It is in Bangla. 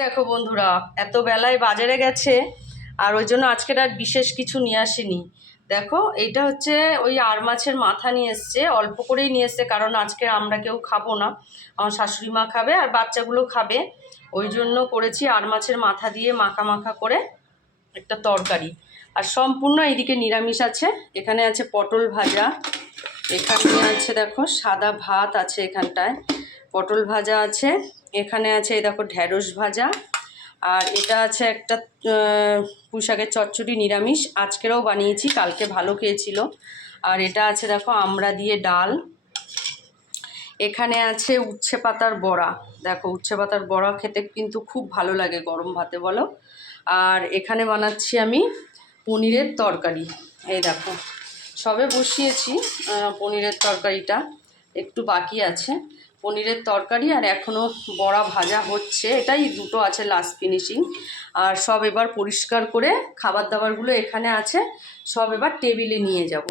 দেখো বন্ধুরা, এত বেলায় বাজারে গেছে আর ওই জন্য আজকের আর বিশেষ কিছু নিয়ে আসেনি। দেখো, এইটা হচ্ছে ওই আর মাছের মাথা নিয়ে এসছে, অল্প করেই নিয়ে এসছে, কারণ আজকে আমরা কেউ খাবো না, আমার শাশুড়ি মা খাবে আর বাচ্চাগুলো খাবে। ওই জন্য করেছি আর মাছের মাথা দিয়ে মাখা মাখা করে একটা তরকারি। আর সম্পূর্ণ এইদিকে নিরামিষ আছে। এখানে আছে পটল ভাজা, এখানে আছে দেখো সাদা ভাত আছে, এখানটায় পটল ভাজা আছে, এখানে আছে এই দেখো ঢ্যাঁড়স ভাজা, আর এটা আছে একটা পুঁই শাকের চচ্চড়ি নিরামিষ, আজকেরও বানিয়েছি, কালকে ভালো খেয়েছিল। আর এটা আছে দেখো আমড়া দিয়ে ডাল। এখানে আছে উচ্ছে পাতার বড়া, দেখো উচ্ছে পাতার বড়া খেতে কিন্তু খুব ভালো লাগে গরম ভাতে বলো। আর এখানে বানাচ্ছি আমি পনিরের তরকারি, এই দেখো সবে বসিয়েছি। পনিরের তরকারিটা একটু বাকি আছে, পনিরের তরকারি আর এখনও বড়া ভাজা হচ্ছে, এটাই দুটো আছে লাস্ট ফিনিশিং। আর সব এবার পরিষ্কার করে খাবার দাবারগুলো এখানে আছে, সব এবার টেবিলে নিয়ে যাব।